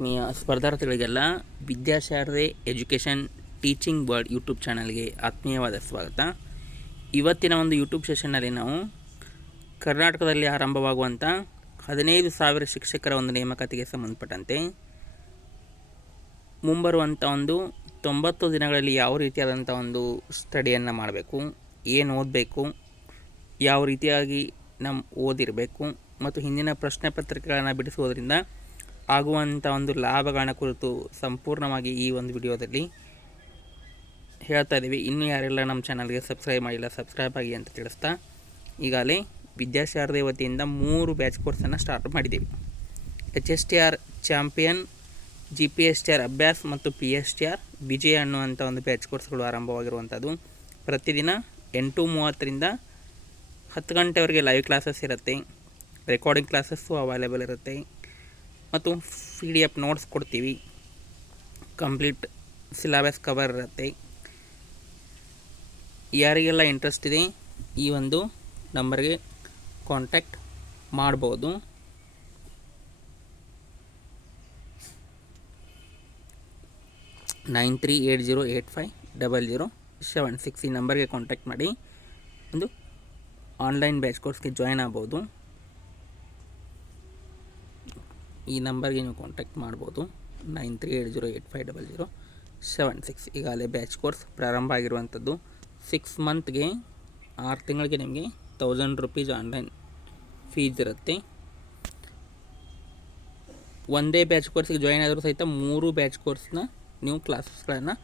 ಆತ್ಮೀಯ ಸ್ಪರ್ಧಾರ್ಥಿಗಳಿಗೆಲ್ಲ Vidyasharade education teaching world YouTube ಚಾನಲ್ಗೆ ಆತ್ಮೀಯವಾದ ಸ್ವಾಗತ. ಇವತ್ತಿನ ಒಂದು ಯೂಟ್ಯೂಬ್ ಸೆಷನ್ನಲ್ಲಿ ನಾವು ಕರ್ನಾಟಕದಲ್ಲಿ ಆರಂಭವಾಗುವಂಥ 15,000 ಶಿಕ್ಷಕರ ಒಂದು ನೇಮಕಾತಿಗೆ ಸಂಬಂಧಪಟ್ಟಂತೆ ಮುಂಬರುವಂಥ ಒಂದು 90 ದಿನಗಳಲ್ಲಿ ಯಾವ ರೀತಿಯಾದಂಥ ಒಂದು ಸ್ಟಡಿಯನ್ನು ಮಾಡಬೇಕು, ಏನು ಓದಬೇಕು, ಯಾವ ರೀತಿಯಾಗಿ ನಮ್ಮ ಓದಿರಬೇಕು ಮತ್ತು ಹಿಂದಿನ ಪ್ರಶ್ನೆ ಪತ್ರಿಕೆಗಳನ್ನು ಬಿಡಿಸುವುದರಿಂದ ಆಗುವಂಥ ಒಂದು ಲಾಭಗಳನ್ನ ಕುರಿತು ಸಂಪೂರ್ಣವಾಗಿ ಈ ಒಂದು ವಿಡಿಯೋದಲ್ಲಿ ಹೇಳ್ತಾ ಇದ್ದೀವಿ. ಇನ್ನೂ ಯಾರೆಲ್ಲ ನಮ್ಮ ಚಾನಲ್ಗೆ ಸಬ್ಸ್ಕ್ರೈಬ್ ಮಾಡಿಲ್ಲ ಸಬ್ಸ್ಕ್ರೈಬ್ ಆಗಿ ಅಂತ ತಿಳಿಸ್ತಾ, ಈಗಾಗಲೇ ವಿದ್ಯಾಶಾರದೆ ವತಿಯಿಂದ 3 ಬ್ಯಾಚ್ ಕೋರ್ಸನ್ನು ಸ್ಟಾರ್ಟ್ ಮಾಡಿದ್ದೀವಿ. HSTR ಚಾಂಪಿಯನ್, GPSTR ಅಭ್ಯಾಸ್ ಮತ್ತು PSTR ವಿಜಯ ಅನ್ನುವಂಥ ಒಂದು ಬ್ಯಾಚ್ ಕೋರ್ಸ್ಗಳು ಆರಂಭವಾಗಿರುವಂಥದ್ದು. ಪ್ರತಿದಿನ 8:30ರಿಂದ 10 ಗಂಟೆವರೆಗೆ ಲೈವ್ ಕ್ಲಾಸಸ್ ಇರುತ್ತೆ, ರೆಕಾರ್ಡಿಂಗ್ ಕ್ಲಾಸಸ್ಸು ಅವೈಲೇಬಲ್ ಇರುತ್ತೆ ಮತ್ತು PDF ನೋಟ್ಸ್ ಕೊಡ್ತೀವಿ, ಕಂಪ್ಲೀಟ್ ಸಿಲೆಬಸ್ ಕವರ್ ಇರುತ್ತೆ. ಯಾರಿಗೆಲ್ಲ ಇಂಟ್ರೆಸ್ಟ್ ಇದೆ ಈ ಒಂದು ನಂಬರ್ಗೆ ಕಾಂಟ್ಯಾಕ್ಟ್ ಮಾಡ್ಬೋದು. (9380850076) ಈ ನಂಬರ್ಗೆ ಕಾಂಟ್ಯಾಕ್ಟ್ ಮಾಡಿ ಒಂದು ಆನ್ಲೈನ್ ಬ್ಯಾಚ್ ಕೋರ್ಸ್ಗೆ ಜಾಯ್ನ್ ಆಗ್ಬೋದು. ಈ ನಂಬರ್ಗೆ ನೀವು ಕಾಂಟ್ಯಾಕ್ಟ್ ಮಾಡ್ಬೋದು 9380850076. ಈಗಾಗಲೇ ಬ್ಯಾಚ್ ಕೋರ್ಸ್ ಪ್ರಾರಂಭ ಆಗಿರುವಂಥದ್ದು. 6 ಮಂತ್ಗೆ 6 ತಿಂಗಳಿಗೆ ನಿಮಗೆ 1000 ರೂಪೀಸ್ ಆನ್ಲೈನ್ ಫೀಸ್ ಇರುತ್ತೆ. ಒಂದೇ ಬ್ಯಾಚ್ ಕೋರ್ಸಿಗೆ ಜಾಯ್ನ್ ಆದರೂ ಸಹಿತ 3 ಬ್ಯಾಚ್ ಕೋರ್ಸ್ನ ನೀವು ಕ್ಲಾಸಸ್ಗಳನ್ನು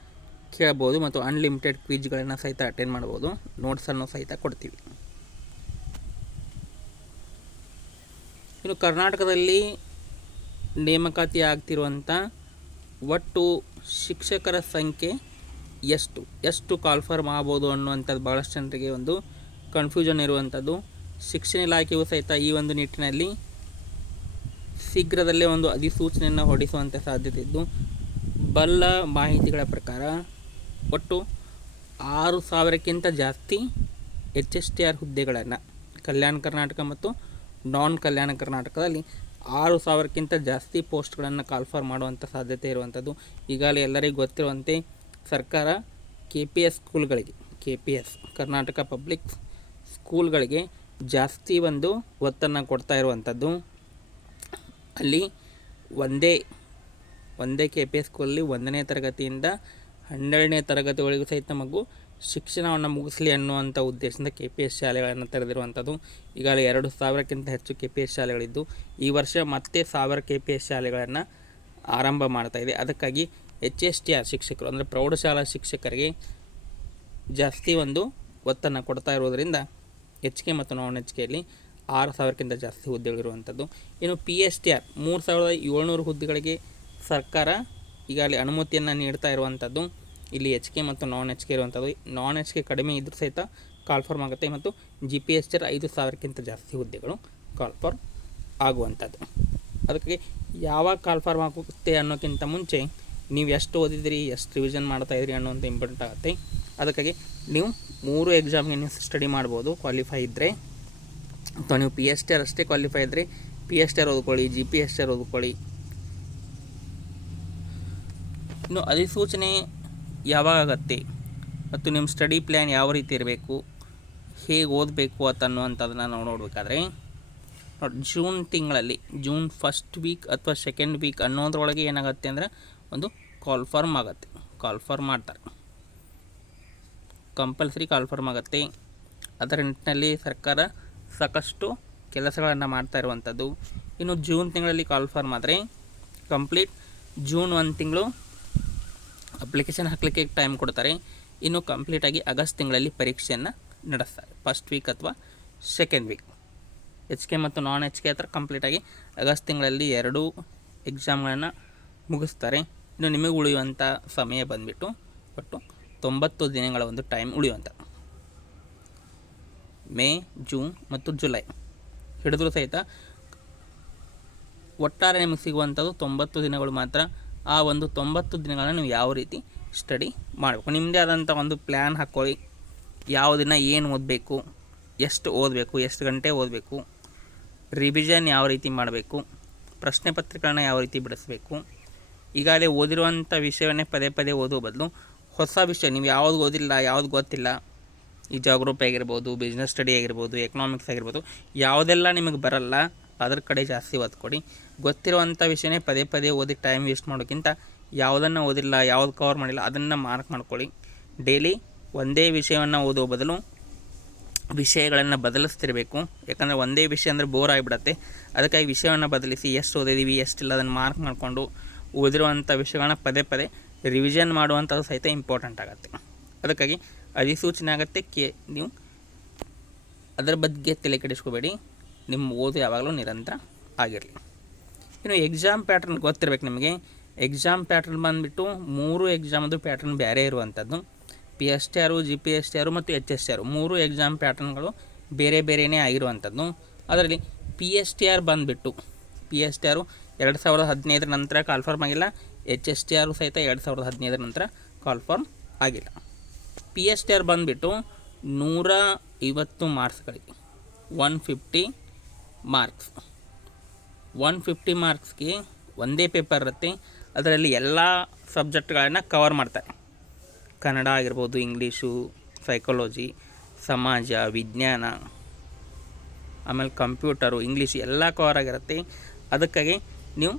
ಕೇಳ್ಬೋದು ಮತ್ತು ಅನ್ಲಿಮಿಟೆಡ್ ಕ್ವಿಜ್ಗಳನ್ನು ಸಹಿತ ಅಟೆಂಡ್ ಮಾಡ್ಬೋದು. ನೋಟ್ಸನ್ನು ಸಹಿತ ಕೊಡ್ತೀವಿ. ಇನ್ನು ಕರ್ನಾಟಕದಲ್ಲಿ ನೇಮಕಾತಿ ಆಗ್ತಿರುವಂಥ ಒಟ್ಟು ಶಿಕ್ಷಕರ ಸಂಖ್ಯೆ ಎಷ್ಟು ಕಾಲ್ಫಾರ್ಮ್ ಆಗ್ಬೋದು ಅನ್ನುವಂಥದ್ದು ಭಾಳಷ್ಟು ಜನರಿಗೆ ಒಂದು ಕನ್ಫ್ಯೂಷನ್ ಇರುವಂಥದ್ದು. ಶಿಕ್ಷಣ ಇಲಾಖೆಯು ಸಹಿತ ಈ ಒಂದು ನಿಟ್ಟಿನಲ್ಲಿ ಶೀಘ್ರದಲ್ಲೇ ಒಂದು ಅಧಿಸೂಚನೆಯನ್ನು ಹೊರಡಿಸುವಂಥ ಸಾಧ್ಯತೆ ಇದ್ದು, ಬಲ್ಲ ಮಾಹಿತಿಗಳ ಪ್ರಕಾರ ಒಟ್ಟು 6,000ಕ್ಕಿಂತ ಜಾಸ್ತಿ HSTR ಹುದ್ದೆಗಳನ್ನು ಕಲ್ಯಾಣ ಕರ್ನಾಟಕ ಮತ್ತು ನಾನ್ ಕಲ್ಯಾಣ ಕರ್ನಾಟಕದಲ್ಲಿ 6,000ಕ್ಕಿಂತ ಜಾಸ್ತಿ ಪೋಸ್ಟ್ಗಳನ್ನು ಕಾಲ್ಫಾರ್ಮ್ ಮಾಡುವಂಥ ಸಾಧ್ಯತೆ ಇರುವಂಥದ್ದು. ಈಗಾಗಲೇ ಎಲ್ಲರಿಗೂ ಗೊತ್ತಿರುವಂತೆ ಸರ್ಕಾರ KPS ಸ್ಕೂಲ್ಗಳಿಗೆ, KPS ಕರ್ನಾಟಕ ಪಬ್ಲಿಕ್ ಸ್ಕೂಲ್ಗಳಿಗೆ ಜಾಸ್ತಿ ಒಂದು ಒತ್ತನ್ನು ಕೊಡ್ತಾ ಇರುವಂಥದ್ದು. ಅಲ್ಲಿ ಒಂದೇ KPS ಸ್ಕೂಲಲ್ಲಿ 1ನೇ ತರಗತಿಯಿಂದ 12ನೇ ತರಗತಿವರೆಗೂ ಸಹಿತ ಮಗು ಶಿಕ್ಷಣವನ್ನು ಮುಗಿಸಲಿ ಅನ್ನುವಂಥ ಉದ್ದೇಶದಿಂದ KPS ಶಾಲೆಗಳನ್ನು ತೆರೆದಿರುವಂಥದ್ದು. ಈಗಾಗಲೇ 2,000ಕ್ಕಿಂತ ಹೆಚ್ಚು KPS ಶಾಲೆಗಳಿದ್ದು, ಈ ವರ್ಷ ಮತ್ತೆ 1000 KPS ಶಾಲೆಗಳನ್ನು ಆರಂಭ ಮಾಡ್ತಾಯಿದೆ. ಅದಕ್ಕಾಗಿ HSTR ಶಿಕ್ಷಕರು ಅಂದರೆ ಪ್ರೌಢಶಾಲಾ ಶಿಕ್ಷಕರಿಗೆ ಜಾಸ್ತಿ ಒಂದು ಒತ್ತನ್ನು ಕೊಡ್ತಾ ಇರೋದರಿಂದ HK ಮತ್ತು ನಾನ್ HKಯಲ್ಲಿ 6,000ಕ್ಕಿಂತ ಜಾಸ್ತಿ ಹುದ್ದೆಗಳಿರುವಂಥದ್ದು. ಇನ್ನು PSTR 3,700 ಹುದ್ದೆಗಳಿಗೆ ಸರ್ಕಾರ ಈಗಾಗಲೇ ಅನುಮತಿಯನ್ನು ನೀಡ್ತಾ ಇರುವಂಥದ್ದು. ಇಲ್ಲಿ HK ಮತ್ತು ನಾನ್ HK ಇರುವಂಥದ್ದು. ನಾನ್ HK ಕಡಿಮೆ ಇದ್ದರೂ ಸಹಿತ ಕಾಲ್ಫಾರ್ಮ್ ಆಗುತ್ತೆ ಮತ್ತು GPSTR 5,000ಕ್ಕಿಂತ ಜಾಸ್ತಿ ಹುದ್ದೆಗಳು ಕಾಲ್ಫಾರ್ಮ್ ಆಗುವಂಥದ್ದು. ಅದಕ್ಕೆ ಯಾವಾಗ ಕಾಲ್ಫಾರ್ಮ್ ಆಗುತ್ತೆ ಅನ್ನೋಕ್ಕಿಂತ ಮುಂಚೆ ನೀವು ಎಷ್ಟು ಓದಿದಿರಿ, ಎಷ್ಟು ರಿವಿಷನ್ ಮಾಡ್ತಾಯಿದ್ರಿ ಅನ್ನೋಂಥ ಇಂಪಾರ್ಟೆಂಟ್ ಆಗುತ್ತೆ. ಅದಕ್ಕಾಗಿ ನೀವು 3 ಎಕ್ಸಾಮ್ಗೆ ನೀವು ಸ್ಟಡಿ ಮಾಡ್ಬೋದು ಕ್ವಾಲಿಫೈ ಇದ್ದರೆ. ಅಥವಾ ನೀವು PSTR ಅಷ್ಟೇ ಕ್ವಾಲಿಫೈ ಇದ್ದರೆ PSTR ಓದ್ಕೊಳ್ಳಿ, GPSTR ಓದ್ಕೊಳ್ಳಿ. ಇನ್ನು ಅಧಿಸೂಚನೆ ಯಾವಾಗ ಆಗುತ್ತೆ ಮತ್ತು ನಿಮ್ಮ ಸ್ಟಡಿ ಪ್ಲ್ಯಾನ್ ಯಾವ ರೀತಿ ಇರಬೇಕು, ಹೇಗೆ ಓದಬೇಕು ಅನ್ನುವಂಥದ್ದನ್ನು ನಾವು ನೋಡಬೇಕಾದ್ರೆ ಜೂನ್ ತಿಂಗಳಲ್ಲಿ ಜೂನ್ 1st ವೀಕ್ ಅಥವಾ 2nd ವೀಕ್ ಅನ್ನೋದ್ರೊಳಗೆ ಏನಾಗುತ್ತೆ ಅಂದರೆ ಒಂದು ಕಾಲ್ಫಾರ್ಮ್ ಆಗುತ್ತೆ. ಕಾಲ್ಫಾರ್ಮ್ ಮಾಡ್ತಾರೆ, ಕಂಪಲ್ಸರಿ ಕಾಲ್ಫಾರ್ಮ್ ಆಗುತ್ತೆ. ಅದರ ನಿಟ್ಟಿನಲ್ಲಿ ಸರ್ಕಾರ ಸಾಕಷ್ಟು ಕೆಲಸಗಳನ್ನು ಮಾಡ್ತಾ ಇರುವಂಥದ್ದು. ಇನ್ನು ಜೂನ್ ತಿಂಗಳಲ್ಲಿ ಕಾಲ್ಫಾರ್ಮ್ ಆದರೆ ಕಂಪ್ಲೀಟ್ ಜೂನ್ 1 ತಿಂಗಳು ಅಪ್ಲಿಕೇಶನ್ ಹಾಕಲಿಕ್ಕೆ ಟೈಮ್ ಕೊಡ್ತಾರೆ. ಇನ್ನು ಕಂಪ್ಲೀಟಾಗಿ ಆಗಸ್ಟ್ ತಿಂಗಳಲ್ಲಿ ಪರೀಕ್ಷೆಯನ್ನು ನಡೆಸ್ತಾರೆ. 1st ವೀಕ್ ಅಥವಾ 2nd ವೀಕ್. HK ಮತ್ತು ನಾನ್ HK ಹತ್ರ ಕಂಪ್ಲೀಟಾಗಿ ಆಗಸ್ಟ್ ತಿಂಗಳಲ್ಲಿ 2 ಎಕ್ಸಾಮ್ಗಳನ್ನು ಮುಗಿಸ್ತಾರೆ. ಇನ್ನು ನಿಮಗೆ ಉಳಿಯುವಂಥ ಸಮಯ ಬಂದುಬಿಟ್ಟು ಒಟ್ಟು 90 ದಿನಗಳ ಒಂದು ಟೈಮ್ ಉಳಿಯುವಂಥ ಮೇ, ಜೂನ್ ಮತ್ತು ಜುಲೈ ಹಿಡಿದ್ರೂ ಸಹಿತ ಒಟ್ಟಾರೆ ನಿಮಗೆ ಸಿಗುವಂಥದ್ದು 90 ದಿನಗಳು ಮಾತ್ರ. ಆ ಒಂದು 90 ದಿನಗಳನ್ನು ನೀವು ಯಾವ ರೀತಿ ಸ್ಟಡಿ ಮಾಡಬೇಕು, ನಿಮ್ಮದೇ ಆದಂಥ ಒಂದು ಪ್ಲ್ಯಾನ್ ಹಾಕ್ಕೊಳ್ಳಿ. ಯಾವ ದಿನ ಏನು ಓದಬೇಕು, ಎಷ್ಟು ಓದಬೇಕು, ಎಷ್ಟು ಗಂಟೆ ಓದಬೇಕು, ರಿವಿಷನ್ ಯಾವ ರೀತಿ ಮಾಡಬೇಕು, ಪ್ರಶ್ನೆ ಪತ್ರಿಕೆಗಳನ್ನ ಯಾವ ರೀತಿ ಬಿಡಿಸಬೇಕು, ಈಗಾಗಲೇ ಓದಿರುವಂಥ ವಿಷಯವನ್ನೇ ಪದೇ ಪದೇ ಓದೋ ಬದಲು ಹೊಸ ವಿಷಯ ನೀವು ಯಾವುದು ಓದಿಲ್ಲ, ಯಾವುದು ಗೊತ್ತಿಲ್ಲ, ಈ ಜಾಗ್ರಫಿ ಆಗಿರ್ಬೋದು, ಬಿಸ್ನೆಸ್ ಸ್ಟಡಿ ಆಗಿರ್ಬೋದು, ಎಕನಾಮಿಕ್ಸ್ ಆಗಿರ್ಬೋದು, ಯಾವುದೆಲ್ಲ ನಿಮಗೆ ಬರಲ್ಲ ಅದ್ರ ಕಡೆ ಜಾಸ್ತಿ ಒತ್ತು ಕೊಡಿ. ಗೊತ್ತಿರುವಂಥ ವಿಷಯನೇ ಪದೇ ಪದೇ ಓದಿ ಟೈಮ್ ವೇಸ್ಟ್ ಮಾಡೋಕ್ಕಿಂತ ಯಾವುದನ್ನು ಓದಿಲ್ಲ, ಯಾವುದು ಕವರ್ ಮಾಡಿಲ್ಲ ಅದನ್ನು ಮಾರ್ಕ್ ಮಾಡ್ಕೊಳ್ಳಿ. ಡೈಲಿ ಒಂದೇ ವಿಷಯವನ್ನು ಓದೋ ಬದಲು ವಿಷಯಗಳನ್ನು ಬದಲಿಸ್ತಿರಬೇಕು. ಯಾಕಂದರೆ ಒಂದೇ ವಿಷಯ ಅಂದರೆ ಬೋರ್ ಆಗಿಬಿಡತ್ತೆ. ಅದಕ್ಕಾಗಿ ವಿಷಯವನ್ನು ಬದಲಿಸಿ ಎಷ್ಟು ಓದಿದ್ದೀವಿ ಎಷ್ಟಿಲ್ಲ ಅದನ್ನು ಮಾರ್ಕ್ ಮಾಡಿಕೊಂಡು ಓದಿರುವಂಥ ವಿಷಯಗಳನ್ನ ಪದೇ ಪದೇ ರಿವಿಷನ್ ಮಾಡುವಂಥದ್ದು ಸಹಿತ ಇಂಪಾರ್ಟೆಂಟ್ ಆಗುತ್ತೆ. ಅದಕ್ಕಾಗಿ ಅಧಿಸೂಚನೆ ಆಗುತ್ತೆ ನೀವು ಅದರ ಬಗ್ಗೆ ತಲೆ ಕೆಡಿಸ್ಕೋಬೇಡಿ. ನಿಮ್ಮ ಓದು ಯಾವಾಗಲೂ ನಿರಂತರ ಆಗಿರಲಿ. ಇನ್ನು ಎಕ್ಸಾಮ್ ಪ್ಯಾಟ್ರನ್ ಗೊತ್ತಿರಬೇಕು ನಿಮಗೆ. ಎಕ್ಸಾಮ್ ಪ್ಯಾಟ್ರನ್ ಬಂದುಬಿಟ್ಟು 3 ಎಕ್ಸಾಮದು ಪ್ಯಾಟ್ರನ್ ಬೇರೆ ಇರುವಂಥದ್ದು. PSTR, GPSTR ಮತ್ತು HSTR 3 ಎಕ್ಸಾಮ್ ಪ್ಯಾಟ್ರನ್ಗಳು ಬೇರೆ ಬೇರೆಯೇ ಆಗಿರುವಂಥದ್ದು. ಅದರಲ್ಲಿ PSTR ಬಂದುಬಿಟ್ಟು PSTR 2015 ನಂತರ ಕಾಲ್ಫಾರ್ಮ್ ಆಗಿಲ್ಲ. HSTR ಸಹಿತ 2015 ನಂತರ ಕಾಲ್ಫಾರ್ಮ್ ಆಗಿಲ್ಲ. PSTR ಬಂದುಬಿಟ್ಟು 150 ಮಾರ್ಕ್ಸ್ಗಳಿಗೆ 150 ಮಾರ್ಕ್ಸ್. 150 ಮಾರ್ಕ್ಸ್ಗೆ ಒಂದೇ ಪೇಪರ್ ಇರುತ್ತೆ. ಅದರಲ್ಲಿ ಎಲ್ಲ ಸಬ್ಜೆಕ್ಟ್ಗಳನ್ನು ಕವರ್ ಮಾಡ್ತಾರೆ. ಕನ್ನಡ ಆಗಿರ್ಬೋದು, ಇಂಗ್ಲೀಷು, ಸೈಕಾಲಜಿ, ಸಮಾಜ, ವಿಜ್ಞಾನ, ಆಮೇಲೆ ಕಂಪ್ಯೂಟರು, ಇಂಗ್ಲೀಷ್ ಎಲ್ಲ ಕವರ್ ಆಗಿರುತ್ತೆ. ಅದಕ್ಕಾಗಿ ನೀವು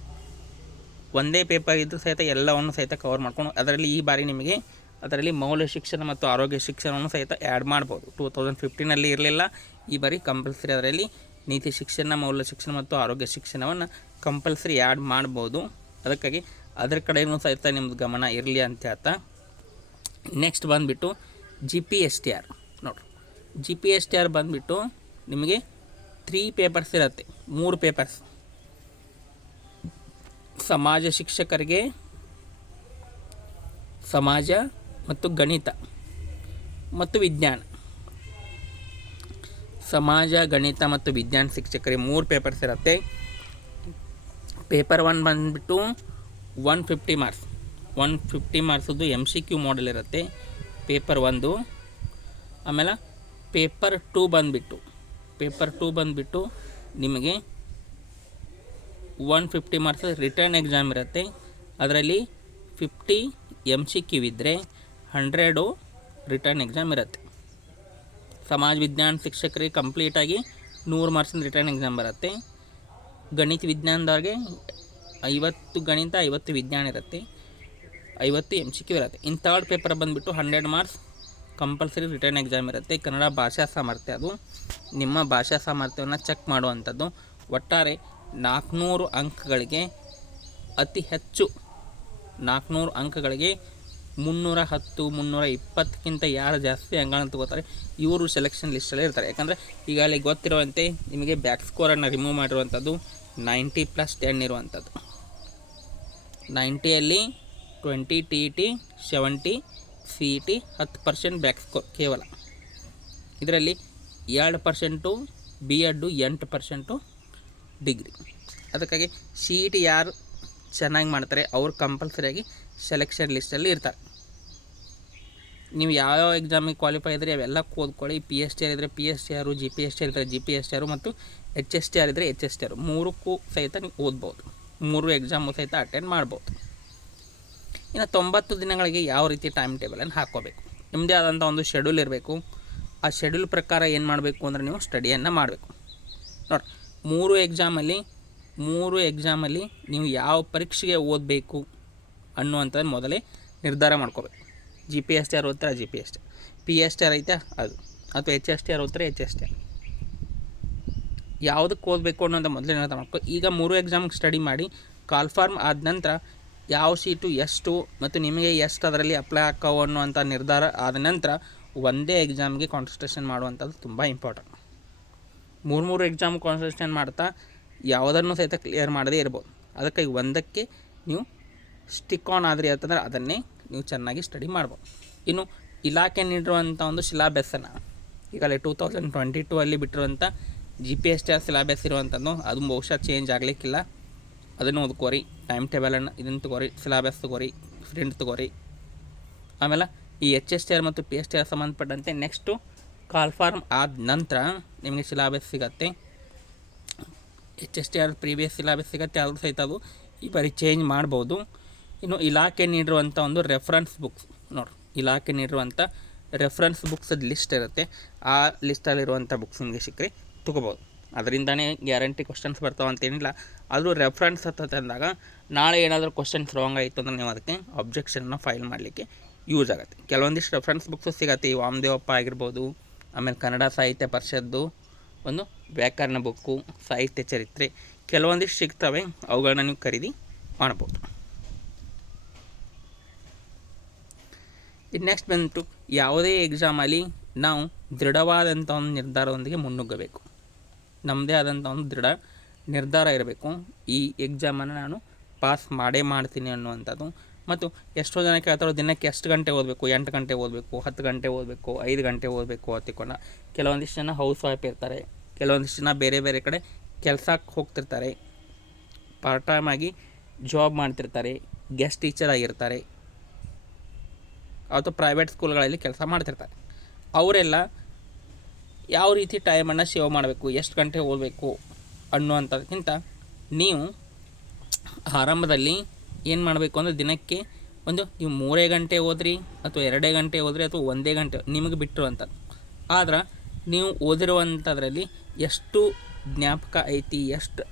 ಒಂದೇ ಪೇಪರ್ ಇದ್ದರೂ ಸಹಿತ ಎಲ್ಲವನ್ನು ಸಹಿತ ಕವರ್ ಮಾಡ್ಕೊಂಡು ಅದರಲ್ಲಿ ಈ ಬಾರಿ ನಿಮಗೆ ಅದರಲ್ಲಿ ಮೌಲ್ಯ ಶಿಕ್ಷಣ ಮತ್ತು ಆರೋಗ್ಯ ಶಿಕ್ಷಣವನ್ನು ಸಹಿತ ಆ್ಯಡ್ ಮಾಡ್ಬೋದು. 2015 ಇರಲಿಲ್ಲ, ಈ ಬಾರಿ ಕಂಪಲ್ಸರಿ ಅದರಲ್ಲಿ ನೀತಿ ಶಿಕ್ಷಣ, ಮೌಲ್ಯ ಶಿಕ್ಷಣ ಮತ್ತು ಆರೋಗ್ಯ ಶಿಕ್ಷಣವನ್ನು ಕಂಪಲ್ಸರಿ ಆ್ಯಡ್ ಮಾಡ್ಬೋದು. ಅದಕ್ಕಾಗಿ ಅದರ ಕಡೆಯೂ ಸಹಿತ ನಿಮ್ಮದು ಗಮನ ಇರಲಿ ಅಂತ ಹೇಳ್ತಾ ನೆಕ್ಸ್ಟ್ ಬಂದುಬಿಟ್ಟು GPSTR ನೋಡಿರಿ. GPSTR ಬಂದುಬಿಟ್ಟು ನಿಮಗೆ 3 ಪೇಪರ್ಸ್ ಇರುತ್ತೆ. 3 ಪೇಪರ್ಸ್. ಸಮಾಜ ಶಿಕ್ಷಕರಿಗೆ ಸಮಾಜ ಮತ್ತು ಗಣಿತ ಮತ್ತು ವಿಜ್ಞಾನ. ಸಮಾಜ, ಗಣಿತ ಮತ್ತು ವಿಜ್ಞಾನ ಶಿಕ್ಷಕರಿಗೆ 3 ಪೇಪರ್ಸ್ ಇರುತ್ತೆ. ಪೇಪರ್ 1 ಬಂದುಬಿಟ್ಟು 150 ಮಾರ್ಕ್ಸ್. 150 ಮಾರ್ಕ್ಸದ್ದು MCQ ಮಾಡೆಲ್ ಇರುತ್ತೆ ಪೇಪರ್ 1. ಆಮೇಲೆ ಪೇಪರ್ 2 ಬಂದುಬಿಟ್ಟು ನಿಮಗೆ 150 ಮಾರ್ಕ್ಸ್ ರಿಟರ್ನ್ ಎಕ್ಸಾಮ್ ಇರುತ್ತೆ. ಅದರಲ್ಲಿ 50 MCQ ಇದ್ದರೆ 100 ರಿಟರ್ನ್ ಎಕ್ಸಾಮ್ ಇರುತ್ತೆ. ಸಮಾಜ ವಿಜ್ಞಾನ ಶಿಕ್ಷಕರಿಗೆ ಕಂಪ್ಲೀಟಾಗಿ 100 ಮಾರ್ಕ್ಸಿನ ರಿಟರ್ನ್ ಎಕ್ಸಾಮ್ ಬರುತ್ತೆ. ಗಣಿತ ವಿಜ್ಞಾನದವ್ರಿಗೆ 50 ಗಣಿತ, 50 ವಿಜ್ಞಾನ ಇರುತ್ತೆ, 50 MCQ ಇರುತ್ತೆ. ಇನ್ನು ಥರ್ಡ್ ಪೇಪರ್ ಬಂದುಬಿಟ್ಟು 100 ಮಾರ್ಕ್ಸ್ ಕಂಪಲ್ಸರಿ ರಿಟರ್ನ್ ಎಕ್ಸಾಮ್ ಇರುತ್ತೆ. ಕನ್ನಡ ಭಾಷಾ ಸಾಮರ್ಥ್ಯ, ಅದು ನಿಮ್ಮ ಭಾಷಾ ಸಾಮರ್ಥ್ಯವನ್ನು ಚೆಕ್ ಮಾಡುವಂಥದ್ದು. ಒಟ್ಟಾರೆ 400 ಅಂಕಗಳಿಗೆ ಅತಿ ಹೆಚ್ಚು 400 ಅಂಕಗಳಿಗೆ 310, 320ಕ್ಕಿಂತ ಯಾರು ಜಾಸ್ತಿ ಅಂಕಗಳನ್ನು ತಗೋತಾರೆ ಇವರು ಸೆಲೆಕ್ಷನ್ ಲಿಸ್ಟಲ್ಲಿ ಇರ್ತಾರೆ. ಯಾಕಂದರೆ ಈಗಾಗಲೇ ಗೊತ್ತಿರುವಂತೆ ನಿಮಗೆ ಬ್ಯಾಕ್ ಸ್ಕೋರನ್ನು ರಿಮೂವ್ ಮಾಡಿರುವಂಥದ್ದು 90+10 ಇರುವಂಥದ್ದು. 90ಯಲ್ಲಿ 20 TET, 70 CET, 10% ಬ್ಯಾಕ್ ಸ್ಕೋರ್ ಕೇವಲ. ಇದರಲ್ಲಿ 2% B.Ed, 8% ಡಿಗ್ರಿ. ಅದಕ್ಕಾಗಿ CET ಯಾರು ಚೆನ್ನಾಗಿ ಮಾಡ್ತಾರೆ ಅವರು ಕಂಪಲ್ಸರಿಯಾಗಿ ಸೆಲೆಕ್ಷನ್ ಲಿಸ್ಟಲ್ಲಿ ಇರ್ತಾರೆ. ನೀವು ಯಾವ್ಯಾವ ಎಕ್ಸಾಮಿಗೆ ಕ್ವಾಲಿಫೈ ಇದ್ದರೆ ಅವೆಲ್ಲ ಓದ್ಕೊಳ್ಳಿ. PSTR ಇದ್ದರೆ PSTR, GPSTR ಇದ್ದರೆ GPSTR ಮತ್ತು HSTR ಇದ್ದರೆ HSTR 3ಕ್ಕೂ ಸಹಿತ ನೀವು ಓದ್ಬೋದು. 3 ಎಕ್ಸಾಮು ಸಹಿತ ಅಟೆಂಡ್ ಮಾಡ್ಬೋದು. ಇನ್ನು 90 ದಿನಗಳಿಗೆ ಯಾವ ರೀತಿ ಟೈಮ್ ಟೇಬಲನ್ನು ಹಾಕ್ಕೋಬೇಕು, ನಿಮ್ಮದೇ ಆದಂಥ ಒಂದು ಶೆಡ್ಯೂಲ್ ಇರಬೇಕು. ಆ ಶೆಡ್ಯೂಲ್ ಪ್ರಕಾರ ಏನು ಮಾಡಬೇಕು ಅಂದರೆ ನೀವು ಸ್ಟಡಿಯನ್ನು ಮಾಡಬೇಕು. ನೋಡಿ, 3 ಎಕ್ಸಾಮಲ್ಲಿ ನೀವು ಯಾವ ಪರೀಕ್ಷೆಗೆ ಓದಬೇಕು ಅನ್ನುವಂಥದ್ದು ಮೊದಲೇ ನಿರ್ಧಾರ ಮಾಡ್ಕೋಬೇಕು. GPSTR ಓದ್ತಾರೆ GPSTR, PSTR ಐತೆ ಅದು, ಅಥವಾ HSTR ಓದ್ತಾರೆ HSTR, ಯಾವುದಕ್ಕೆ ಓದಬೇಕು ಅನ್ನೋದು ಮೊದಲೇ ನಿರ್ಧಾರ ಮಾಡ್ಕೊ. ಈಗ 3 ಎಕ್ಸಾಮ್ಗೆ ಸ್ಟಡಿ ಮಾಡಿ ಕಾಲ್ಫಾರ್ಮ್ ಆದ ನಂತರ ಯಾವ ಸೀಟು ಎಷ್ಟು ಮತ್ತು ನಿಮಗೆ ಎಷ್ಟು ಅದರಲ್ಲಿ ಅಪ್ಲೈ ಹಾಕವು ಅನ್ನುವಂಥ ನಿರ್ಧಾರ ಆದ ನಂತರ ಒಂದೇ ಎಕ್ಸಾಮ್ಗೆ ಕಾನ್ಸಂಟ್ರೇಷನ್ ಮಾಡುವಂಥದ್ದು ತುಂಬ ಇಂಪಾರ್ಟೆಂಟ್. 3 ಎಕ್ಸಾಮ್ ಕಾನ್ಸಂಟ್ರೇಷನ್ ಮಾಡ್ತಾ ಯಾವುದನ್ನು ಸಹಿತ ಕ್ಲಿಯರ್ ಮಾಡದೇ ಇರ್ಬೋದು. ಅದಕ್ಕಾಗಿ ಒಂದಕ್ಕೆ ನೀವು ಸ್ಟಿಕ್ ಆನ್ ಆದರೆ ಅಂತಂದರೆ ಅದನ್ನೇ ನೀವು ಚೆನ್ನಾಗಿ ಸ್ಟಡಿ ಮಾಡ್ಬೋದು. ಇನ್ನು ಇಲಾಖೆ ನೀಡಿರುವಂಥ ಒಂದು ಸಿಲಾಬಸ್ಸನ್ನು ಈಗಲೇ 2022 ಅಲ್ಲಿ ಬಿಟ್ಟಿರುವಂಥ GPSTR ಸಿಲಾಬಸ್ ಇರುವಂಥದ್ದು ಅದು ಬಹುಶಃ ಚೇಂಜ್ ಆಗಲಿಕ್ಕಿಲ್ಲ. ಅದನ್ನು ಓದ್ಕೋರಿ. ಟೈಮ್ ಟೇಬಲನ್ನು ಇದನ್ನು ತೊಗೋರಿ, ಸಿಲಾಬಸ್ ತೊಗೋರಿ, ಫ್ರೆಂಡ್ ತೊಗೋರಿ. ಆಮೇಲೆ ಈ HSTR ಮತ್ತು PSTR ಸಂಬಂಧಪಟ್ಟಂತೆ ನೆಕ್ಸ್ಟು ಕಾಲ್ಫಾರ್ಮ್ ಆದ ನಂತರ ನಿಮಗೆ ಸಿಲಾಬಸ್ ಸಿಗುತ್ತೆ. HSTR ಪ್ರೀವಿಯಸ್ ಸಿಲಾಬಸ್ ಸಿಗುತ್ತೆ, ಆದರೂ ಸಹಿತ ಅದು ಈ ಬಾರಿ ಚೇಂಜ್ ಮಾಡ್ಬೋದು. ಇನ್ನು ಇಲಾಖೆ ನೀಡಿರುವಂಥ ಒಂದು ರೆಫರೆನ್ಸ್ ಬುಕ್ಸ್ ನೋಡಿರಿ, ಇಲಾಖೆ ನೀಡಿರುವಂಥ ರೆಫರೆನ್ಸ್ ಬುಕ್ಸದ ಲಿಸ್ಟ್ ಇರುತ್ತೆ. ಆ ಲಿಸ್ಟಲ್ಲಿರುವಂಥ ಬುಕ್ಸ್ ನಿಮಗೆ ಸಿಕ್ಕರೆ ತೊಗೋಬೋದು. ಅದರಿಂದನೇ ಗ್ಯಾರಂಟಿ ಕ್ವಶನ್ಸ್ ಬರ್ತಾವೆ ಅಂತೇನಿಲ್ಲ. ಆದರೂ ರೆಫರೆನ್ಸ್ ಅಂದಾಗ ನಾಳೆ ಏನಾದರೂ ಕ್ವಶನ್ಸ್ ರಾಂಗ್ ಆಯಿತು ಅಂದರೆ ನೀವು ಅದಕ್ಕೆ ಅಬ್ಜೆಕ್ಷನ್ನ ಫೈಲ್ ಮಾಡಲಿಕ್ಕೆ ಯೂಸ್ ಆಗುತ್ತೆ. ಕೆಲವೊಂದಿಷ್ಟು ರೆಫರೆನ್ಸ್ ಬುಕ್ಸು ಸಿಗತ್ತೆ, ವಾಮದೇವಪ್ಪ ಆಗಿರ್ಬೋದು, ಆಮೇಲೆ ಕನ್ನಡ ಸಾಹಿತ್ಯ ಪರಿಷತ್ತು ಒಂದು ವ್ಯಾಕರಣ ಬುಕ್ಕು, ಸಾಹಿತ್ಯ ಚರಿತ್ರೆ ಕೆಲವೊಂದಿಷ್ಟು ಸಿಗ್ತವೆ. ಅವುಗಳನ್ನ ನೀವು ಖರೀದಿ ಮಾಡ್ಬೋದು. ಇನ್ನು ನೆಕ್ಸ್ಟ್ ಬಂತು, ಯಾವುದೇ ಎಕ್ಸಾಮಲ್ಲಿ ನಾವು ದೃಢವಾದಂಥ ಒಂದು ನಿರ್ಧಾರದೊಂದಿಗೆ ಮುನ್ನುಗ್ಗಬೇಕು. ನಮ್ಮದೇ ಆದಂಥ ಒಂದು ದೃಢ ನಿರ್ಧಾರ ಇರಬೇಕು. ಈ ಎಕ್ಸಾಮನ್ನು ನಾನು ಪಾಸ್ ಮಾಡೇ ಮಾಡ್ತೀನಿ ಅನ್ನುವಂಥದ್ದು. ಮತ್ತು ಎಷ್ಟೋ ಜನ ಕೇಳ್ತಾರೋ ದಿನಕ್ಕೆ ಎಷ್ಟು ಗಂಟೆ ಓದಬೇಕು, 8 ಗಂಟೆ ಓದಬೇಕು, 10 ಗಂಟೆ ಓದಬೇಕು, 5 ಗಂಟೆ ಓದಬೇಕು ಅಂತಿಕೊಂಡ. ಕೆಲವೊಂದಿಷ್ಟು ಜನ ಹೌಸ್ ವೈಫ್ ಇರ್ತಾರೆ, ಕೆಲವೊಂದಿಷ್ಟು ಜನ ಬೇರೆ ಬೇರೆ ಕಡೆ ಕೆಲಸಕ್ಕೆ ಹೋಗ್ತಿರ್ತಾರೆ, ಪಾರ್ಟ್ ಟೈಮ್ ಆಗಿ ಜಾಬ್ ಮಾಡ್ತಿರ್ತಾರೆ, ಗೆಸ್ಟ್ ಟೀಚರ್ ಆಗಿರ್ತಾರೆ, ಅಥವಾ ಪ್ರೈವೇಟ್ ಸ್ಕೂಲ್ಗಳಲ್ಲಿ ಕೆಲಸ ಮಾಡ್ತಿರ್ತಾರೆ. ಅವರೆಲ್ಲ ಯಾವ ರೀತಿ ಟೈಮನ್ನು ಸೇವ್ ಮಾಡಬೇಕು, ಎಷ್ಟು ಗಂಟೆ ಓದಬೇಕು ಅನ್ನುವಂಥದ್ಕಿಂತ ನೀವು ಆರಂಭದಲ್ಲಿ ಏನು ಮಾಡಬೇಕು ಅಂದರೆ ದಿನಕ್ಕೆ ನೀವು 3 ಗಂಟೆ ಓದ್ರಿ ಅಥವಾ 2 ಗಂಟೆ ಓದ್ರಿ ಅಥವಾ 1 ಗಂಟೆ ನಿಮಗೆ ಬಿಟ್ಟಿರುವಂಥದ್ದು. ಆದ್ರೆ ನೀವು ಓದಿರುವಂಥದ್ರಲ್ಲಿ ಎಷ್ಟು ಜ್ಞಾಪಕ ಐತಿ, ಎಷ್ಟು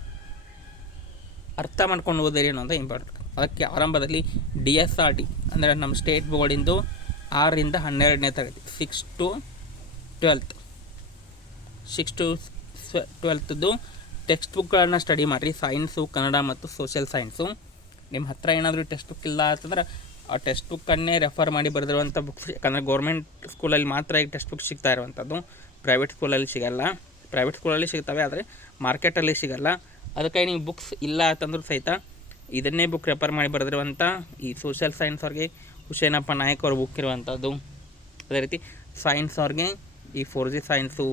ಅರ್ಥ ಮಾಡ್ಕೊಂಡು ಓದಿರಿ ಅನ್ನೋದು ಇಂಪಾರ್ಟೆಂಟ್. ಅದಕ್ಕೆ ಆರಂಭದಲ್ಲಿ DSRT ಅಂದರೆ ನಮ್ಮ ಸ್ಟೇಟ್ ಬೋರ್ಡಿಂದು 6ರಿಂದ 12ನೇ ತರಗತಿ 6 to 12ದ್ದು ಟೆಕ್ಸ್ಟ್ ಬುಕ್ಗಳನ್ನು ಸ್ಟಡಿ ಮಾಡಿರಿ. ಸೈನ್ಸು, ಕನ್ನಡ ಮತ್ತು ಸೋಷಿಯಲ್ ಸೈನ್ಸು. ನಿಮ್ಮ ಹತ್ರ ಏನಾದರೂ ಟೆಕ್ಸ್ಟ್ ಬುಕ್ ಇಲ್ಲ ಅಂತಂದ್ರೆ ಆ ಟೆಕ್ಸ್ಟ್ ಬುಕ್ಕನ್ನೇ ರೆಫರ್ ಮಾಡಿ ಬರೆದಿರುವಂಥ ಬುಕ್ಸ್. ಯಾಕಂದರೆ ಗೌರ್ಮೆಂಟ್ ಸ್ಕೂಲಲ್ಲಿ ಮಾತ್ರ ಈಗ ಟೆಕ್ಸ್ಟ್ ಬುಕ್ ಸಿಗ್ತಾ ಇರುವಂಥದ್ದು, ಪ್ರೈವೇಟ್ ಸ್ಕೂಲಲ್ಲಿ ಸಿಗಲ್ಲ. ಪ್ರೈವೇಟ್ ಸ್ಕೂಲಲ್ಲಿ ಸಿಗ್ತವೆ, ಆದರೆ ಮಾರ್ಕೆಟಲ್ಲಿ ಸಿಗಲ್ಲ. ಅದಕ್ಕಾಗಿ ನೀವು ಬುಕ್ಸ್ ಇಲ್ಲ ಅಂತಂದ್ರೂ ಸಹಿತ ಇದನ್ನೇ ಬುಕ್ ರೆಫರ್ ಮಾಡಿ ಬರೆದಿರುವಂಥ ಈ ಸೋಷಿಯಲ್ ಸೈನ್ಸ್ ಅವ್ರಿಗೆ ಹುಸೇನಪ್ಪ ನಾಯಕ್ ಅವ್ರ ಬುಕ್ ಇರುವಂಥದ್ದು. ಅದೇ ರೀತಿ ಸೈನ್ಸ್ ಅವ್ರಿಗೆ ಈ 4G ಸೈನ್ಸು,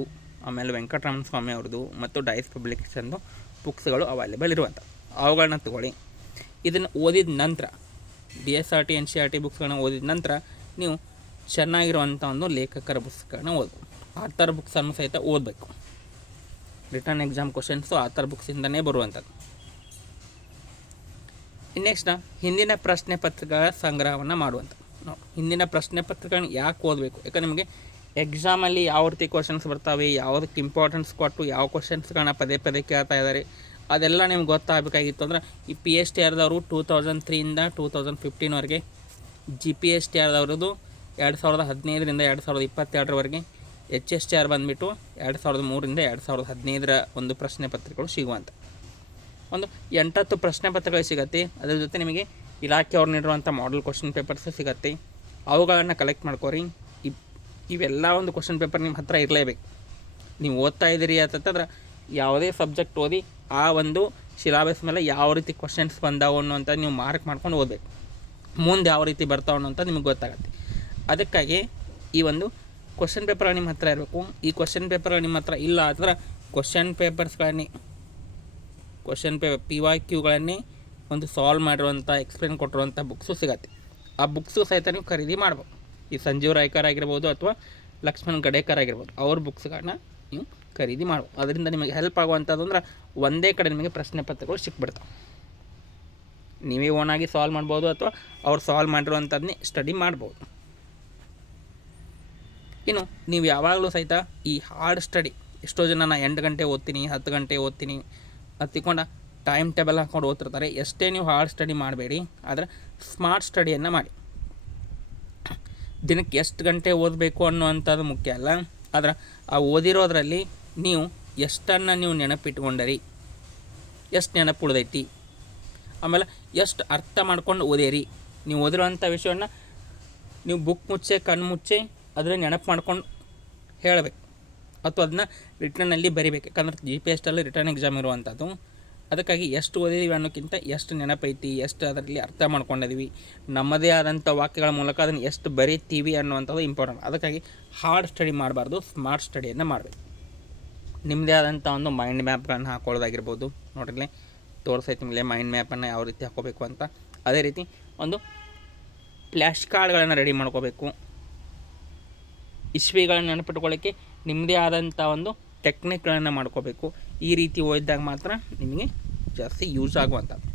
ಆಮೇಲೆ ವೆಂಕಟರಮಣ ಸ್ವಾಮಿ ಅವ್ರದ್ದು ಮತ್ತು ಡೈಸ್ ಪಬ್ಲಿಕೇಶನ್ದು ಬುಕ್ಸ್ಗಳು ಅವೈಲೇಬಲ್ ಇರುವಂಥದ್ದು. ಅವುಗಳನ್ನ ತೊಗೊಳ್ಳಿ. ಇದನ್ನು ಓದಿದ ನಂತರ DSRT NCERT ಬುಕ್ಸ್ಗಳನ್ನ ಓದಿದ ನಂತರ ನೀವು ಚೆನ್ನಾಗಿರುವಂಥ ಒಂದು ಲೇಖಕರ ಬುಕ್ಸ್ಗಳನ್ನ ಓದಬೇಕು. ಆಥರ್ ಬುಕ್ಸನ್ನು ಸಹಿತ ಓದಬೇಕು. ರಿಟರ್ನ್ ಎಕ್ಸಾಮ್ ಕ್ವಶನ್ಸು ಆಥರ್ ಬುಕ್ಸಿಂದನೇ ಬರುವಂಥದ್ದು. ನೆಕ್ಸ್ಟ್ ಹಿಂದಿನ ಪ್ರಶ್ನೆ ಪತ್ರಿಕೆಗಳ ಸಂಗ್ರಹವನ್ನು ಮಾಡುವಂಥದ್ದು. ಹಿಂದಿನ ಪ್ರಶ್ನೆ ಪತ್ರಿಕೆಗಳನ್ನ ಯಾಕೆ ಓದಬೇಕು? ಯಾಕಂದರೆ ನಿಮಗೆ ಎಕ್ಸಾಮಲ್ಲಿ ಯಾವ ರೀತಿ ಕ್ವಶನ್ಸ್ ಬರ್ತವೆ, ಯಾವುದಕ್ಕೆ ಇಂಪಾರ್ಟೆನ್ಸ್ ಕೊಟ್ಟು ಯಾವ ಕ್ವಶನ್ಸ್ಗಳನ್ನ ಪದೇ ಪದೇ ಕೇಳ್ತಾ ಇದ್ದಾರೆ ಅದೆಲ್ಲ ನಿಮ್ಗೆ ಗೊತ್ತಾಗಬೇಕಾಗಿತ್ತು. ಅಂದ್ರೆ ಈ PSTRದವರು 2003ಇಂದ 2015ವರೆಗೆ, GPSTRದವ್ರದ್ದು 2015ರಿಂದ 2022ರವರೆಗೆ, HSTR ಬಂದುಬಿಟ್ಟು 2003ರಿಂದ 2015ರ ಒಂದು ಪ್ರಶ್ನೆ ಪತ್ರಿಕೆಗಳು ಸಿಗುವಂಥ ಒಂದು 8 ಪ್ರಶ್ನೆ ಪತ್ರಿಕೆಗಳು ಸಿಗುತ್ತೆ. ಅದ್ರ ಜೊತೆ ನಿಮಗೆ ಇಲಾಖೆಯವ್ರು ನೀಡಿರುವಂಥ ಮಾಡೆಲ್ ಕ್ವಶನ್ ಪೇಪರ್ಸು ಸಿಗುತ್ತೆ. ಅವುಗಳನ್ನು ಕಲೆಕ್ಟ್ ಮಾಡ್ಕೋರಿ. ಇವೆಲ್ಲ ಒಂದು ಕ್ವಶನ್ ಪೇಪರ್ ನಿಮ್ಮ ಹತ್ರ ಇರಲೇಬೇಕು. ನೀವು ಓದ್ತಾ ಇದ್ದೀರಿ ಅಂತಂದ್ರೆ ಯಾವುದೇ ಸಬ್ಜೆಕ್ಟ್ ಓದಿ ಆ ಒಂದು ಸಿಲಾಬಸ್ ಮೇಲೆ ಯಾವ ರೀತಿ ಕ್ವಶನ್ಸ್ ಬಂದಾವು ಅನ್ನೋಂಥ ನೀವು ಮಾರ್ಕ್ ಮಾಡ್ಕೊಂಡು ಓದಬೇಕು. ಮುಂದೆ ಯಾವ ರೀತಿ ಬರ್ತಾವೆ ಅನ್ನೋಂಥ ನಿಮಗೆ ಗೊತ್ತಾಗುತ್ತೆ. ಅದಕ್ಕಾಗಿ ಈ ಒಂದು ಕ್ವಶನ್ ಪೇಪರ್ ನಿಮ್ಮ ಹತ್ರ ಇರಬೇಕು. ಈ ಕ್ವಶನ್ ಪೇಪರ್ ನಿಮ್ಮ ಹತ್ರ ಇಲ್ಲ ಅಂತಂದ್ರೆ ಕ್ವಶನ್ ಪೇಪರ್ಸ್ಗಳನ್ನೇ PYQಗಳನ್ನೇ ಒಂದು ಸಾಲ್ವ್ ಮಾಡಿರುವಂಥ, ಎಕ್ಸ್ಪ್ಲೇನ್ ಕೊಟ್ಟಿರುವಂಥ ಬುಕ್ಸು ಸಿಗತ್ತೆ. ಆ ಬುಕ್ಸು ಸಹಿತ ನೀವು ಖರೀದಿ ಮಾಡ್ಬೋದು. ಈ ಸಂಜೀವ್ ರಾಯ್ಕರ್ ಆಗಿರ್ಬೋದು ಅಥವಾ ಲಕ್ಷ್ಮಣ್ ಗಡೇಕರ್ ಆಗಿರ್ಬೋದು, ಅವ್ರ ಬುಕ್ಸ್ಗಳನ್ನ ನೀವು ಖರೀದಿ ಮಾಡ್ಬೋದು. ಅದರಿಂದ ನಿಮಗೆ ಹೆಲ್ಪ್ ಆಗುವಂಥದ್ದು ಅಂದ್ರೆ ಒಂದೇ ಕಡೆ ನಿಮಗೆ ಪ್ರಶ್ನೆ ಪತ್ರಿಕೆಗಳು ಸಿಕ್ಬಿಡ್ತಾವೆ. ನೀವೇ ಓನಾಗಿ ಸಾಲ್ವ್ ಮಾಡ್ಬೋದು ಅಥವಾ ಅವ್ರು ಸಾಲ್ವ್ ಮಾಡಿರುವಂಥದ್ದನ್ನೇ ಸ್ಟಡಿ ಮಾಡ್ಬೋದು. ಇನ್ನು ನೀವು ಯಾವಾಗಲೂ ಸಹಿತ ಈ ಹಾರ್ಡ್ ಸ್ಟಡಿ, ಎಷ್ಟೋ ಜನ ನಾನು 8 ಗಂಟೆ ಓದ್ತೀನಿ, 10 ಗಂಟೆ ಓದ್ತೀನಿ ಹತ್ತಿಕೊಂಡ ಟೈಮ್ ಟೇಬಲ್ ಹಾಕ್ಕೊಂಡು ಓದ್ತಿರ್ತಾರೆ. ಎಷ್ಟೇ ನೀವು ಹಾರ್ಡ್ ಸ್ಟಡಿ ಮಾಡಬೇಡಿ, ಆದರೆ ಸ್ಮಾರ್ಟ್ ಸ್ಟಡಿಯನ್ನು ಮಾಡಿ. ದಿನಕ್ಕೆ ಎಷ್ಟು ಗಂಟೆ ಓದಬೇಕು ಅನ್ನುವಂಥದ್ದು ಮುಖ್ಯ ಅಲ್ಲ, ಆದರೆ ಆ ಓದಿರೋದ್ರಲ್ಲಿ ನೀವು ಎಷ್ಟನ್ನು ನೀವು ನೆನಪಿಟ್ಕೊಂಡರಿ, ಎಷ್ಟು ನೆನಪು ಉಳಿದೈತಿ, ಆಮೇಲೆ ಎಷ್ಟು ಅರ್ಥ ಮಾಡ್ಕೊಂಡು ಓದಿರಿ. ನೀವು ಓದಿರೋವಂಥ ವಿಷಯವನ್ನು ನೀವು ಬುಕ್ ಮುಚ್ಚೆ ಕಣ್ಣು ಮುಚ್ಚೆ ಅದನ್ನ ನೆನಪು ಮಾಡ್ಕೊಂಡು ಹೇಳಬೇಕು ಅಥವಾ ಅದನ್ನ ರಿಟರ್ನಲ್ಲಿ ಬರಿಬೇಕು. ಯಾಕಂದ್ರೆ GPSTಲ್ಲಿ ರಿಟರ್ನ್ ಎಕ್ಸಾಮ್ ಇರುವಂಥದ್ದು. ಅದಕ್ಕಾಗಿ ಎಷ್ಟು ಓದಿದ್ದೀವಿ ಅನ್ನೋಕ್ಕಿಂತ ಎಷ್ಟು ನೆನಪೈತಿ, ಎಷ್ಟು ಅದರಲ್ಲಿ ಅರ್ಥ ಮಾಡ್ಕೊಂಡಿದ್ದೀವಿ, ನಮ್ಮದೇ ಆದಂಥ ವಾಕ್ಯಗಳ ಮೂಲಕ ಅದನ್ನು ಎಷ್ಟು ಬರೀತೀವಿ ಅನ್ನುವಂಥದ್ದು ಇಂಪಾರ್ಟೆಂಟ್. ಅದಕ್ಕಾಗಿ ಹಾರ್ಡ್ ಸ್ಟಡಿ ಮಾಡಬಾರ್ದು, ಸ್ಮಾರ್ಟ್ ಸ್ಟಡಿಯನ್ನು ಮಾಡಬೇಕು. ನಿಮ್ಮದೇ ಆದಂಥ ಒಂದು ಮೈಂಡ್ ಮ್ಯಾಪ್ಗಳನ್ನು ಹಾಕೊಳ್ಳೋದಾಗಿರ್ಬೋದು. ನೋಡಿರಲಿ ತೋರಿಸೈತಿ ಮೇಲೆ ಮೈಂಡ್ ಮ್ಯಾಪನ್ನು ಯಾವ ರೀತಿ ಹಾಕೋಬೇಕು ಅಂತ. ಅದೇ ರೀತಿ ಒಂದು ಫ್ಲ್ಯಾಶ್ ಕಾರ್ಡ್ಗಳನ್ನು ರೆಡಿ ಮಾಡ್ಕೋಬೇಕು. ಇಸ್ವಿಗಳನ್ನು ನೆನಪಿಟ್ಕೊಳ್ಳೋಕ್ಕೆ ನಿಮ್ಮದೇ ಆದಂಥ ಒಂದು ಟೆಕ್ನಿಕ್ಗಳನ್ನು ಮಾಡ್ಕೋಬೇಕು. ಈ ರೀತಿ ಓದಿದಾಗ ಮಾತ್ರ ನಿಮಗೆ ಜಾಸ್ತಿ ಯೂಸ್ ಆಗುವಂಥದ್ದು.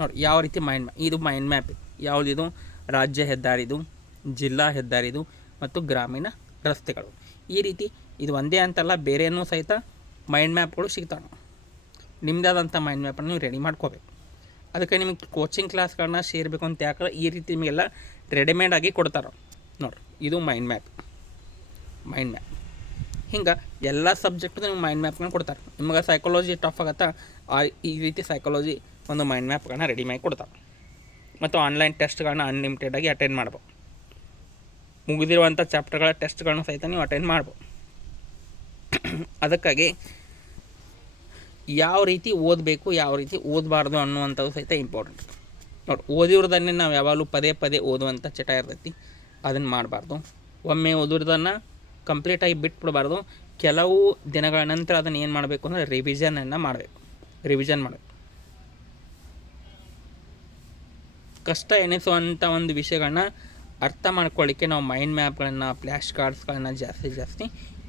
ನೋಡಿ ಯಾವ ರೀತಿ ಇದು ಮೈಂಡ್ ಮ್ಯಾಪ್ ಯಾವುದಿದು, ರಾಜ್ಯ ಹೆದ್ದಾರಿದು, ಜಿಲ್ಲಾ ಹೆದ್ದಾರಿದು ಮತ್ತು ಗ್ರಾಮೀಣ ರಸ್ತೆಗಳು. ಈ ರೀತಿ ಇದು ಒಂದೇ ಅಂತಲ್ಲ, ಬೇರೆಯೂ ಸಹಿತ ಮೈಂಡ್ ಮ್ಯಾಪ್ಗಳು ಸಿಗ್ತಾವೆ. ನಿಮ್ಮದಾದಂಥ ಮೈಂಡ್ ಮ್ಯಾಪನ್ನು ನೀವು ರೆಡಿ ಮಾಡ್ಕೋಬೇಕು. ಅದಕ್ಕೆ ನಿಮಗೆ ಕೋಚಿಂಗ್ ಕ್ಲಾಸ್ಗಳನ್ನ ಸೇರಬೇಕು ಅಂತ ಯಾಕಂದ್ರೆ ಈ ರೀತಿ ನಿಮಗೆಲ್ಲ ರೆಡಿಮೇಡಾಗಿ ಕೊಡ್ತಾರೆ. ನೋಡಿರಿ ಇದು ಮೈಂಡ್ ಮ್ಯಾಪ್. ಹಿಂಗೆ ಎಲ್ಲ ಸಬ್ಜೆಕ್ಟು ನಿಮ್ಗೆ ಮೈಂಡ್ ಮ್ಯಾಪ್ಗಳನ್ನ ಕೊಡ್ತಾರೆ. ನಿಮಗೆ ಸೈಕಾಲಜಿ ಟಫ್ ಆಗುತ್ತಾ, ಈ ರೀತಿ ಸೈಕಾಲಜಿ ಒಂದು ಮೈಂಡ್ ಮ್ಯಾಪ್ಗಳನ್ನ ರೆಡಿ ಮಾಡಿ ಕೊಡ್ತಾರೆ. ಮತ್ತು ಆನ್ಲೈನ್ ಟೆಸ್ಟ್ಗಳನ್ನ ಅನ್ಲಿಮಿಟೆಡಾಗಿ ಅಟೆಂಡ್ ಮಾಡ್ಬೋದು. ಮುಗಿದಿರುವಂಥ ಚಾಪ್ಟರ್ಗಳ ಟೆಸ್ಟ್ಗಳನ್ನ ಸಹಿತ ನೀವು ಅಟೆಂಡ್ ಮಾಡ್ಬೋದು. ಅದಕ್ಕಾಗಿ ಯಾವ ರೀತಿ ಓದಬೇಕು, ಯಾವ ರೀತಿ ಓದಬಾರ್ದು ಅನ್ನುವಂಥದ್ದು ಸಹಿತ ಇಂಪಾರ್ಟೆಂಟ್. ನೋಡಿ, ಓದಿರೋದನ್ನೇ ನಾವು ಯಾವಾಗಲೂ ಪದೇ ಪದೇ ಓದುವಂಥ ಚಟ ಇರ್ತೈತಿ, ಅದನ್ನು ಮಾಡಬಾರ್ದು. ಒಮ್ಮೆ ಓದಿರೋದನ್ನು ಕಂಪ್ಲೀಟಾಗಿ ಬಿಟ್ಬಿಡಬಾರ್ದು. ಕೆಲವು ದಿನಗಳ ನಂತರ ಅದನ್ನು ಏನು ಮಾಡಬೇಕು ಅಂದರೆ ರಿವಿಷನ್ ಮಾಡಬೇಕು. ಕಷ್ಟ ಎನಿಸುವಂಥ ಒಂದು ವಿಷಯಗಳನ್ನ ಅರ್ಥ ಮಾಡ್ಕೊಳ್ಳಿಕ್ಕೆ ನಾವು ಮೈಂಡ್ ಮ್ಯಾಪ್ಗಳನ್ನು, ಫ್ಲ್ಯಾಶ್ ಕಾರ್ಡ್ಸ್ಗಳನ್ನ ಜಾಸ್ತಿ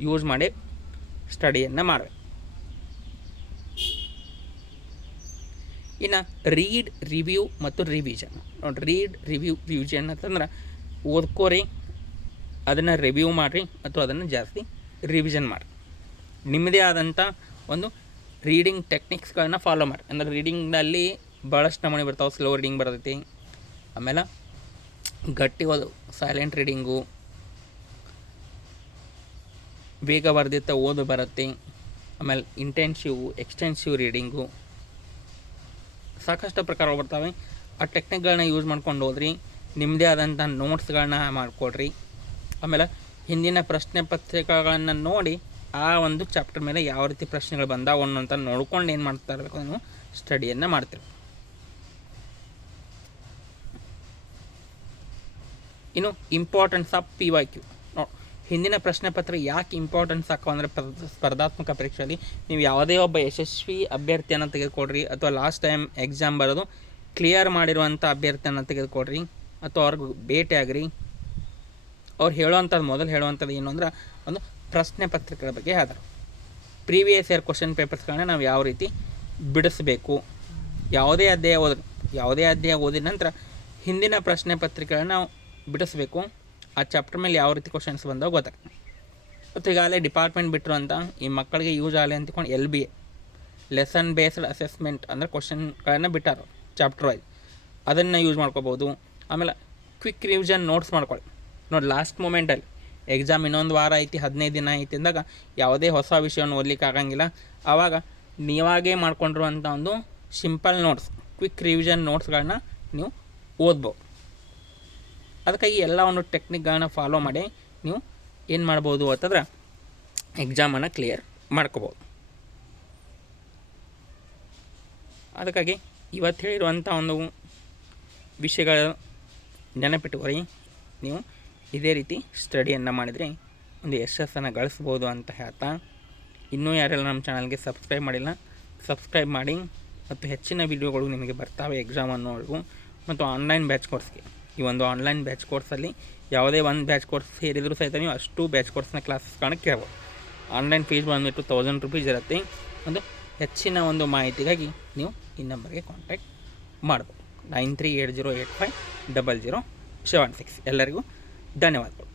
ಯೂಸ್ ಮಾಡಿ ಸ್ಟಡಿಯನ್ನು ಮಾಡಬೇಕು. ಇನ್ನು ರೀಡ್, ರಿವ್ಯೂ ಮತ್ತು ರಿವಿಷನ್. ನೋಡಿ, ರೀಡ್, ರಿವ್ಯೂಷನ್ ಅಂತಂದ್ರೆ ಓದ್ಕೋರಿ, ಅದನ್ನು ರಿವ್ಯೂ ಮಾಡಿರಿ ಮತ್ತು ಅದನ್ನು ಜಾಸ್ತಿ ರಿವಿಷನ್ ಮಾಡಿರಿ. ನಿಮ್ಮದೇ ಆದಂಥ ಒಂದು ರೀಡಿಂಗ್ ಟೆಕ್ನಿಕ್ಸ್ಗಳನ್ನ ಫಾಲೋ ಮಾಡಿ. ಅಂದರೆ ರೀಡಿಂಗ್ನಲ್ಲಿ ಭಾಳಷ್ಟು ನಮೂನೆ ಬರ್ತಾವೆ. ಸ್ಲೋ ರೀಡಿಂಗ್ ಬರ್ತೈತಿ, ಆಮೇಲೆ ಗಟ್ಟಿ ಓದು ಸೈಲೆಂಟ್ ರೀಡಿಂಗು, ವೇಗವರ್ಧಿತ ಓದು ಬರುತ್ತೆ, ಆಮೇಲೆ ಇಂಟೆನ್ಸಿವ್, ಎಕ್ಸ್ಟೆನ್ಸಿವ್ ರೀಡಿಂಗು, ಸಾಕಷ್ಟು ಪ್ರಕಾರ ಬರ್ತವೆ. ಆ ಟೆಕ್ನಿಕ್ಗಳನ್ನ ಯೂಸ್ ಮಾಡ್ಕೊಂಡು ಹೋದ್ರಿ. ನಿಮ್ಮದೇ ಆದಂಥ ನೋಟ್ಸ್ಗಳನ್ನ ಮಾಡ್ಕೊಡ್ರಿ. ಆಮೇಲೆ ಹಿಂದಿನ ಪ್ರಶ್ನೆ ಪತ್ರಿಕೆಗಳನ್ನು ನೋಡಿ ಆ ಒಂದು ಚಾಪ್ಟರ್ ಮೇಲೆ ಯಾವ ರೀತಿ ಪ್ರಶ್ನೆಗಳು ಬಂದಾವ ಅಂತ ನೋಡ್ಕೊಂಡು ಏನು ಮಾಡ್ತಾ ಇರಬೇಕು, ನೀವು ಸ್ಟಡಿಯನ್ನು ಮಾಡ್ತೀರಿ. ಇನ್ನು ಇಂಪಾರ್ಟೆನ್ಸ್ ಆಫ್ PYQ. ನೋಡಿ, ಹಿಂದಿನ ಪ್ರಶ್ನೆ ಪತ್ರಿಕೆ ಯಾಕೆ ಇಂಪಾರ್ಟೆನ್ಸ್ ಹಾಕೋ ಅಂದರೆ ಸ್ಪರ್ಧಾತ್ಮಕ ಪರೀಕ್ಷೆಯಲ್ಲಿ ನೀವು ಯಾವುದೇ ಒಬ್ಬ ಯಶಸ್ವಿ ಅಭ್ಯರ್ಥಿಯನ್ನು ತೆಗೆದುಕೊಡ್ರಿ, ಅಥವಾ ಲಾಸ್ಟ್ ಟೈಮ್ ಎಕ್ಸಾಮ್ ಬರೋದು ಕ್ಲಿಯರ್ ಮಾಡಿರುವಂಥ ಅಭ್ಯರ್ಥಿಯನ್ನು ತೆಗೆದುಕೊಡ್ರಿ, ಅಥವಾ ಅವ್ರಿಗೆ ಭೇಟಿಯಾಗ್ರಿ. ಅವ್ರು ಮೊದಲು ಹೇಳುವಂಥದ್ದು ಏನು ಅಂದ್ರೆ ಒಂದು ಪ್ರಶ್ನೆ ಪತ್ರಿಕೆಗಳ ಬಗ್ಗೆ ಹೇಳ್ತಾರೆ. ಪ್ರೀವಿಯಸ್ ಇಯರ್ ಕ್ವಶನ್ ಪೇಪರ್ಸ್ಗಳನ್ನ ನಾವು ಯಾವ ರೀತಿ ಬಿಡಿಸ್ಬೇಕು, ಯಾವುದೇ ಅಧ್ಯಾಯ ಓದಿದ ನಂತರ ಹಿಂದಿನ ಪ್ರಶ್ನೆ ಪತ್ರಿಕೆಗಳನ್ನ ನಾವು ಬಿಡಿಸ್ಬೇಕು. ಆ ಚಾಪ್ಟರ್ ಮೇಲೆ ಯಾವ ರೀತಿ ಕ್ವಶನ್ಸ್ ಬಂದಾಗ ಗೊತ್ತಾಗ್ತದೆ. ಮತ್ತು ಈಗಾಗಲೇ ಡಿಪಾರ್ಟ್ಮೆಂಟ್ ಬಿಟ್ಟಿರುವಂಥ ಈ ಮಕ್ಕಳಿಗೆ ಯೂಸ್ ಆಗಲಿ ಅಂತಕೊಂಡು LBA ಲೆಸನ್ ಬೇಸ್ಡ್ ಅಸೆಸ್ಮೆಂಟ್ ಅಂದರೆ ಕ್ವಶನ್ಗಳನ್ನು ಬಿಟ್ಟಾರ ಚಾಪ್ಟರ್ ವೈಸ್, ಅದನ್ನು ಯೂಸ್ ಮಾಡ್ಕೋಬೋದು. ಆಮೇಲೆ ಕ್ವಿಕ್ ರಿವಿಷನ್ ನೋಟ್ಸ್ ಮಾಡ್ಕೊಳ್ಳಿ. ನೋಡಿ, ಲಾಸ್ಟ್ ಮೂಮೆಂಟಲ್ಲಿ ಎಕ್ಸಾಮ್ ಇನ್ನೊಂದು ವಾರ ಐತಿ, 15 ದಿನ ಐತಿ ಅಂದಾಗ ಯಾವುದೇ ಹೊಸ ವಿಷಯವನ್ನು ಓದಲಿಕ್ಕೆ ಆಗಂಗಿಲ್ಲ. ಆವಾಗ ನೀವಾಗೇ ಮಾಡ್ಕೊಂಡಿರುವಂಥ ಒಂದು ಸಿಂಪಲ್ ನೋಟ್ಸ್, ಕ್ವಿಕ್ ರಿವಿಷನ್ ನೋಟ್ಸ್ಗಳನ್ನ ನೀವು ಓದ್ಬೋದು. ಅದಕ್ಕಾಗಿ ಎಲ್ಲ ಒಂದು ಟೆಕ್ನಿಕ್ಗಳನ್ನ ಫಾಲೋ ಮಾಡಿ ನೀವು ಏನು ಮಾಡ್ಬೋದು ಅಂತಂದ್ರೆ ಎಕ್ಸಾಮನ್ನು ಕ್ಲಿಯರ್ ಮಾಡ್ಕೋಬೋದು. ಅದಕ್ಕಾಗಿ ಇವತ್ತು ಹೇಳಿರುವಂಥ ಒಂದು ವಿಷಯಗಳ ನೆನಪಿಟ್ಟುಕೊರಿ. ನೀವು ಇದೇ ರೀತಿ ಸ್ಟಡಿಯನ್ನು ಮಾಡಿದರೆ ಒಂದು ಯಶಸ್ಸನ್ನು ಗಳಿಸ್ಬೋದು ಅಂತ ಹೇಳ್ತಾ, ಇನ್ನೂ ಯಾರೆಲ್ಲ ನಮ್ಮ ಚಾನಲ್ಗೆ ಸಬ್ಸ್ಕ್ರೈಬ್ ಮಾಡಿಲ್ಲ, ಸಬ್ಸ್ಕ್ರೈಬ್ ಮಾಡಿ. ಮತ್ತು ಹೆಚ್ಚಿನ ವಿಡಿಯೋಗಳು ನಿಮಗೆ ಬರ್ತಾವೆ ಎಕ್ಸಾಮ್ ಅನ್ನೋವರೆಗೂ. ಮತ್ತು ಆನ್ಲೈನ್ ಬ್ಯಾಚ್ ಕೋರ್ಸ್ಗೆ, ಈ ಒಂದು ಆನ್ಲೈನ್ ಬ್ಯಾಚ್ ಕೋರ್ಸಲ್ಲಿ ಯಾವುದೇ ಒಂದು ಬ್ಯಾಚ್ ಕೋರ್ಸ್ ಸೇರಿದರೂ ಸಹಿತ ನೀವು ಅಷ್ಟು ಬ್ಯಾಚ್ ಕೋರ್ಸ್ನ ಕ್ಲಾಸಸ್ಗಳನ್ನ ಕೇಳ್ಬೋದು. ಆನ್ಲೈನ್ ಫೀಸ್ ಬಂದುಬಿಟ್ಟು 1000 ರೂಪೀಸ್ ಇರುತ್ತೆ. ಒಂದು ಹೆಚ್ಚಿನ ಒಂದು ಮಾಹಿತಿಗಾಗಿ ನೀವು ಈ ನಂಬರ್ಗೆ ಕಾಂಟ್ಯಾಕ್ಟ್ ಮಾಡ್ಬೋದು. 9380850076. ಎಲ್ಲರಿಗೂ ಧನ್ಯವಾದಗಳು.